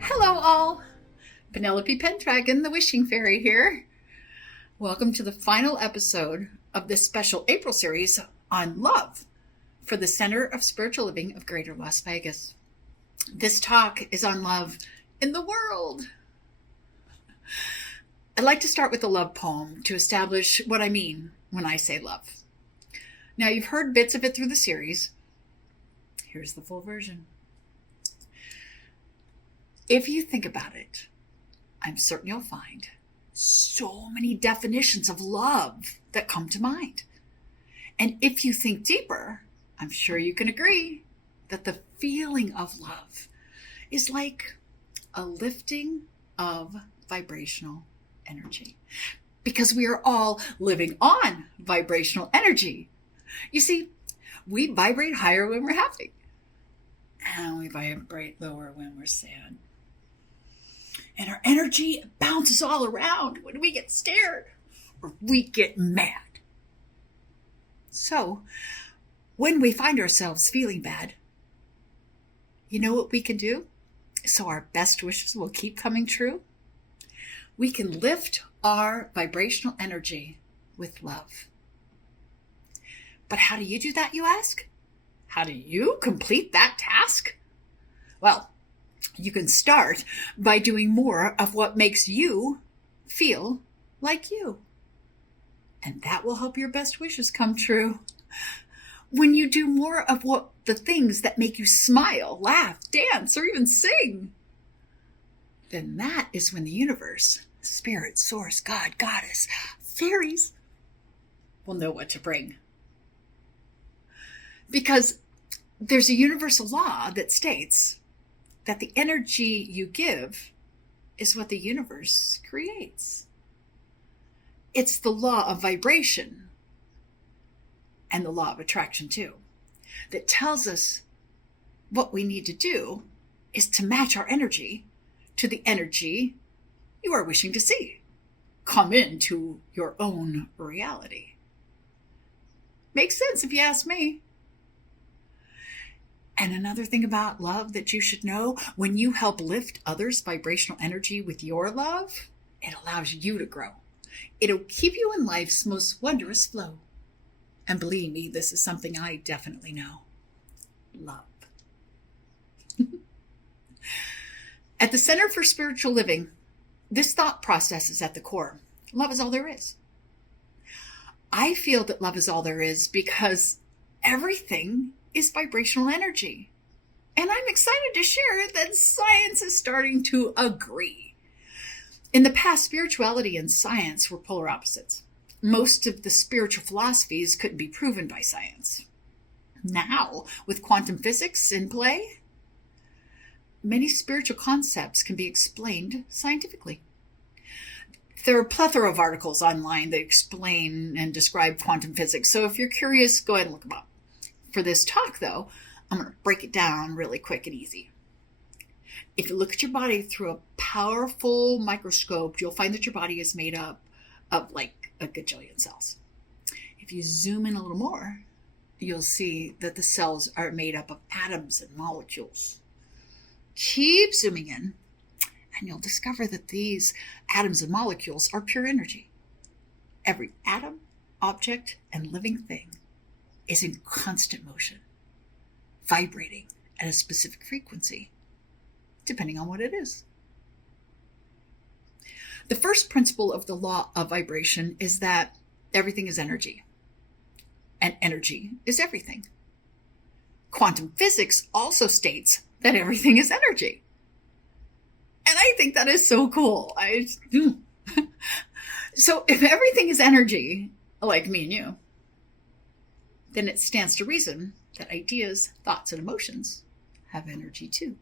Hello all, Penelope Pendragon, the Wishing Fairy here. Welcome to the final episode of this special April series on love for the Center of Spiritual Living of Greater Las Vegas. This talk is on love in the world. I'd like to start with a love poem to establish what I mean when I say love. Now, you've heard bits of it through the series. Here's the full version. If you think about it, I'm certain you'll find so many definitions of love that come to mind. And if you think deeper, I'm sure you can agree that the feeling of love is like a lifting of vibrational energy, because we are all living on vibrational energy. You see, we vibrate higher when we're happy, and we vibrate lower when we're sad. And our energy bounces all around when we get scared or we get mad. So, when we find ourselves feeling bad, you know what we can do so our best wishes will keep coming true? We can lift our vibrational energy with love. But how do you do that, you ask? How do you complete that task? Well, you can start by doing more of what makes you feel like you. And that will help your best wishes come true. When you do more of the things that make you smile, laugh, dance, or even sing, then that is when the universe, spirit, source, God, goddess, fairies will know what to bring. Because there's a universal law that states that the energy you give is what the universe creates. It's the law of vibration and the law of attraction too, that tells us what we need to do is to match our energy to the energy you are wishing to see come into your own reality. Makes sense if you ask me. And another thing about love that you should know, when you help lift others' vibrational energy with your love, it allows you to grow. It'll keep you in life's most wondrous flow. And believe me, this is something I definitely know. Love. At the Center for Spiritual Living, this thought process is at the core. Love is all there is. I feel that love is all there is because everything is vibrational energy. And I'm excited to share that science is starting to agree. In the past, spirituality and science were polar opposites. Most of the spiritual philosophies couldn't be proven by science. Now, with quantum physics in play, many spiritual concepts can be explained scientifically. There are a plethora of articles online that explain and describe quantum physics, so if you're curious, go ahead and look them up. For this talk, though, I'm going to break it down really quick and easy. If you look at your body through a powerful microscope, you'll find that your body is made up of like a gajillion cells. If you zoom in a little more, you'll see that the cells are made up of atoms and molecules. Keep zooming in, and you'll discover that these atoms and molecules are pure energy. Every atom, object, and living thing is in constant motion, vibrating at a specific frequency, depending on what it is. The first principle of the law of vibration is that everything is energy, and energy is everything. Quantum physics also states that everything is energy. And I think that is so cool. So if everything is energy, like me and you, then it stands to reason that ideas, thoughts, and emotions have energy too.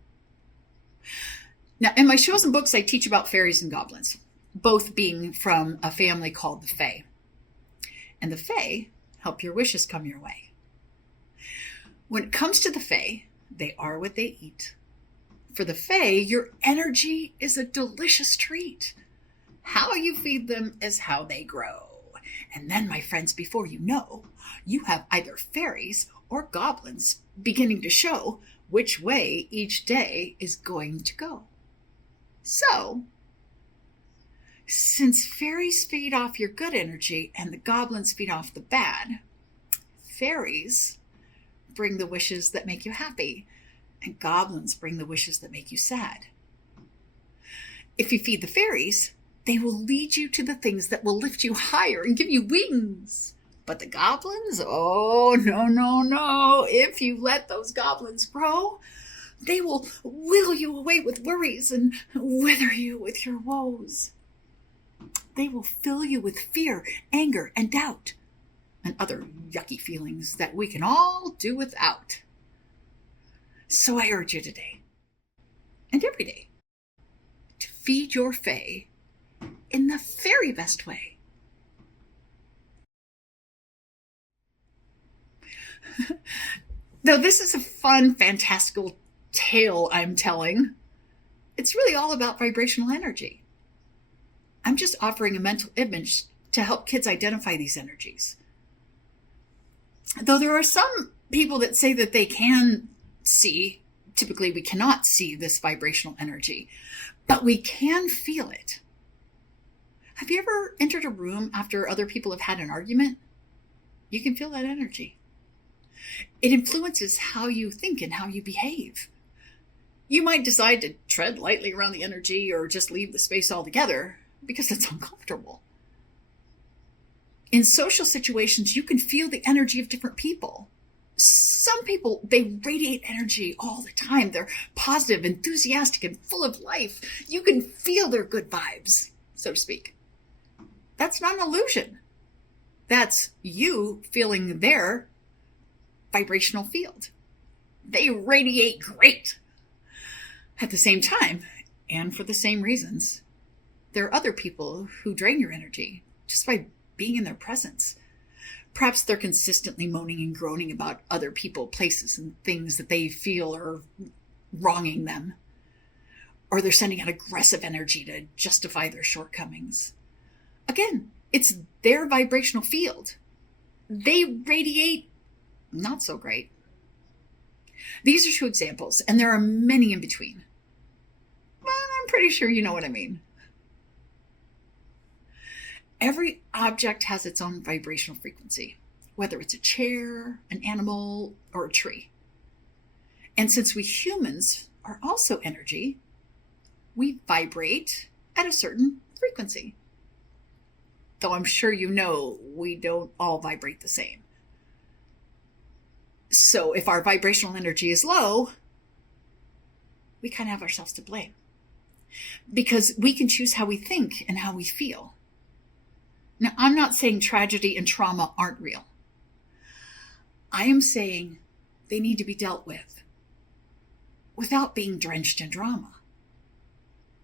Now, in my shows and books, I teach about fairies and goblins, both being from a family called the Fae. And the Fae help your wishes come your way. When it comes to the Fae, they are what they eat. For the Fae, your energy is a delicious treat. How you feed them is how they grow. And then, my friends, before you know, you have either fairies or goblins beginning to show which way each day is going to go. So, since fairies feed off your good energy and the goblins feed off the bad, fairies bring the wishes that make you happy, and goblins bring the wishes that make you sad. If you feed the fairies, they will lead you to the things that will lift you higher and give you wings. But the goblins, oh, no, no, no. If you let those goblins grow, they will will you away with worries and wither you with your woes. They will fill you with fear, anger, and doubt, and other yucky feelings that we can all do without. So I urge you today, and every day, to feed your fae in the very best way. Though this is a fun, fantastical tale I'm telling, it's really all about vibrational energy. I'm just offering a mental image to help kids identify these energies. Though there are some people that say that they can see, typically we cannot see this vibrational energy, but we can feel it. Have you ever entered a room after other people have had an argument? You can feel that energy. It influences how you think and how you behave. You might decide to tread lightly around the energy or just leave the space altogether because it's uncomfortable. In social situations, you can feel the energy of different people. Some people, they radiate energy all the time. They're positive, enthusiastic, and full of life. You can feel their good vibes, so to speak. That's not an illusion. That's you feeling their vibrational field. They radiate great. At the same time, and for the same reasons, there are other people who drain your energy just by being in their presence. Perhaps they're consistently moaning and groaning about other people, places, and things that they feel are wronging them. Or they're sending out aggressive energy to justify their shortcomings. Again, it's their vibrational field. They radiate not so great. These are two examples, and there are many in between. But I'm pretty sure you know what I mean. Every object has its own vibrational frequency, whether it's a chair, an animal, or a tree. And since we humans are also energy, we vibrate at a certain frequency. Though I'm sure you know we don't all vibrate the same. So if our vibrational energy is low, we kind of have ourselves to blame. Because we can choose how we think and how we feel. Now, I'm not saying tragedy and trauma aren't real. I am saying they need to be dealt with without being drenched in drama.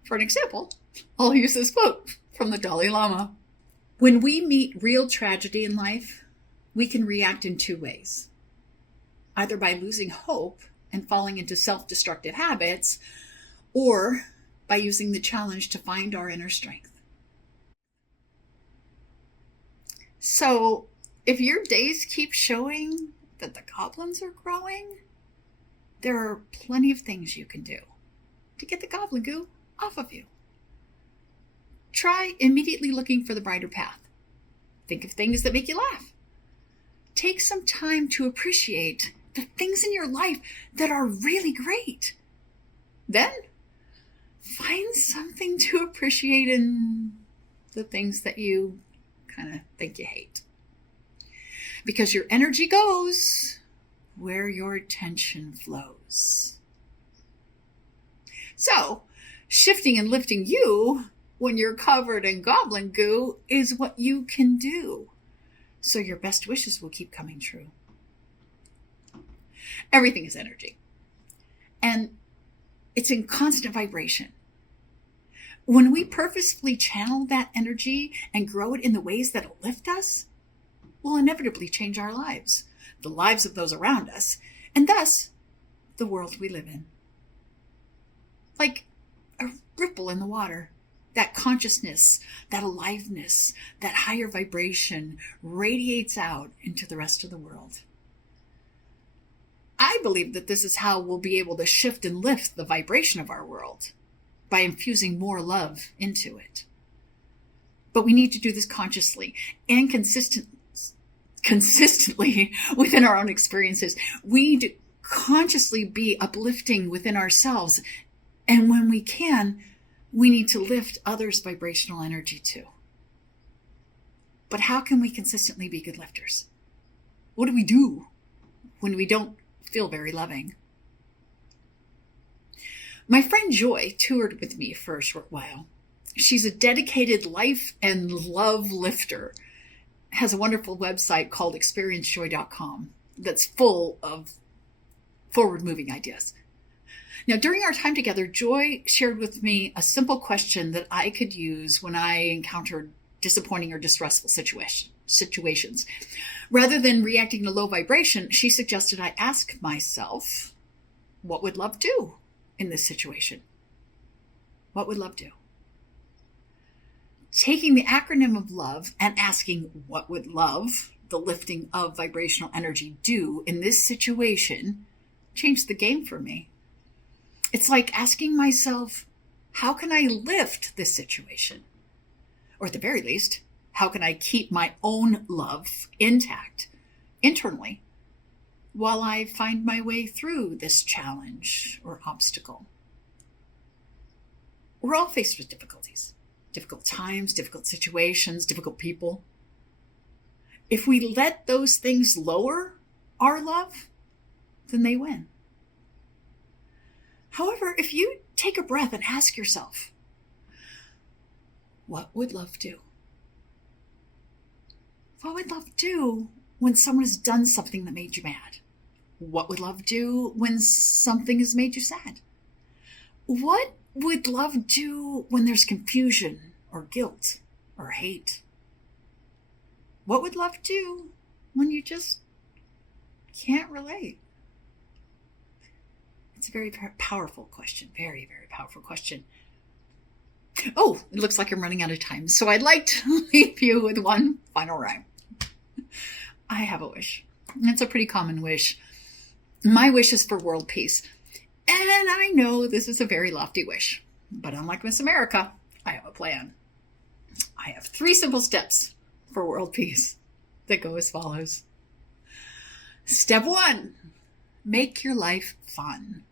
For an example, I'll use this quote from the Dalai Lama. When we meet real tragedy in life, we can react in two ways. Either by losing hope and falling into self-destructive habits, or by using the challenge to find our inner strength. So, if your days keep showing that the goblins are growing, there are plenty of things you can do to get the goblin goo off of you. Try immediately looking for the brighter path. Think of things that make you laugh. Take some time to appreciate the things in your life that are really great. Then, find something to appreciate in the things that you kind of think you hate. Because your energy goes where your attention flows. So, shifting and lifting you when you're covered in goblin goo is what you can do. So your best wishes will keep coming true. Everything is energy. And it's in constant vibration. When we purposefully channel that energy and grow it in the ways that'll lift us, we'll inevitably change our lives, the lives of those around us, and thus the world we live in. Like a ripple in the water, that consciousness, that aliveness, that higher vibration radiates out into the rest of the world. I believe that this is how we'll be able to shift and lift the vibration of our world, by infusing more love into it. But we need to do this consciously and consistently within our own experiences. We need to consciously be uplifting within ourselves. And when we can, we need to lift others' vibrational energy too. But how can we consistently be good lifters? What do we do when we don't feel very loving? My friend Joy toured with me for a short while. She's a dedicated life and love lifter, has a wonderful website called experiencejoy.com that's full of forward-moving ideas. Now, during our time together, Joy shared with me a simple question that I could use when I encountered disappointing or distressful situations. Rather than reacting to low vibration, she suggested I ask myself, what would love do in this situation? What would love do? Taking the acronym of love and asking what would love, the lifting of vibrational energy, do in this situation changed the game for me. It's like asking myself, how can I lift this situation? Or at the very least, how can I keep my own love intact internally while I find my way through this challenge or obstacle? We're all faced with difficulties. Difficult times, difficult situations, difficult people. If we let those things lower our love, then they win. However, if you take a breath and ask yourself, what would love do? What would love do when someone has done something that made you mad? What would love do when something has made you sad? What would love do when there's confusion or guilt or hate? What would love do when you just can't relate? It's a very, very powerful question. Very, very powerful question. Oh, it looks like I'm running out of time. So I'd like to leave you with one final rhyme. I have a wish. It's a pretty common wish. My wish is for world peace. And I know this is a very lofty wish, but unlike Miss America, I have a plan. I have 3 simple steps for world peace that go as follows. Step 1, make your life fun.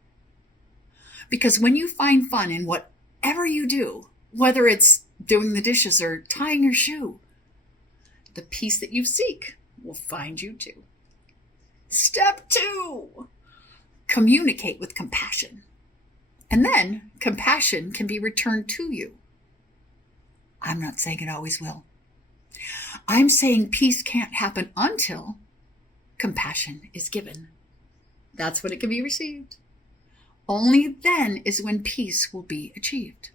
Because when you find fun in whatever you do, whether it's doing the dishes or tying your shoe, the peace that you seek will find you too. Step 2, communicate with compassion. And then compassion can be returned to you. I'm not saying it always will. I'm saying peace can't happen until compassion is given. That's when it can be received. Only then is when peace will be achieved.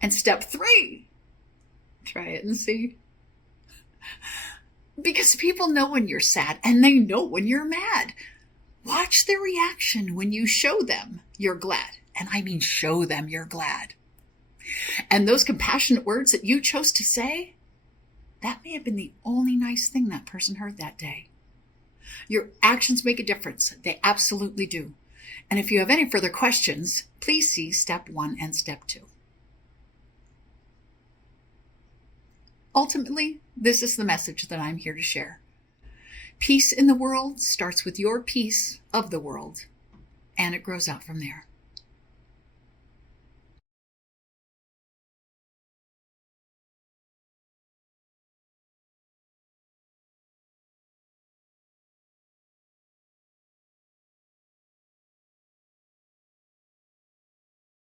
And step 3, try it and see. Because people know when you're sad and they know when you're mad. Watch their reaction when you show them you're glad. And I mean show them you're glad. And those compassionate words that you chose to say, that may have been the only nice thing that person heard that day. Your actions make a difference. They absolutely do. And if you have any further questions, please see step 1 and step 2. Ultimately, this is the message that I'm here to share. Peace in the world starts with your piece of the world, and it grows out from there.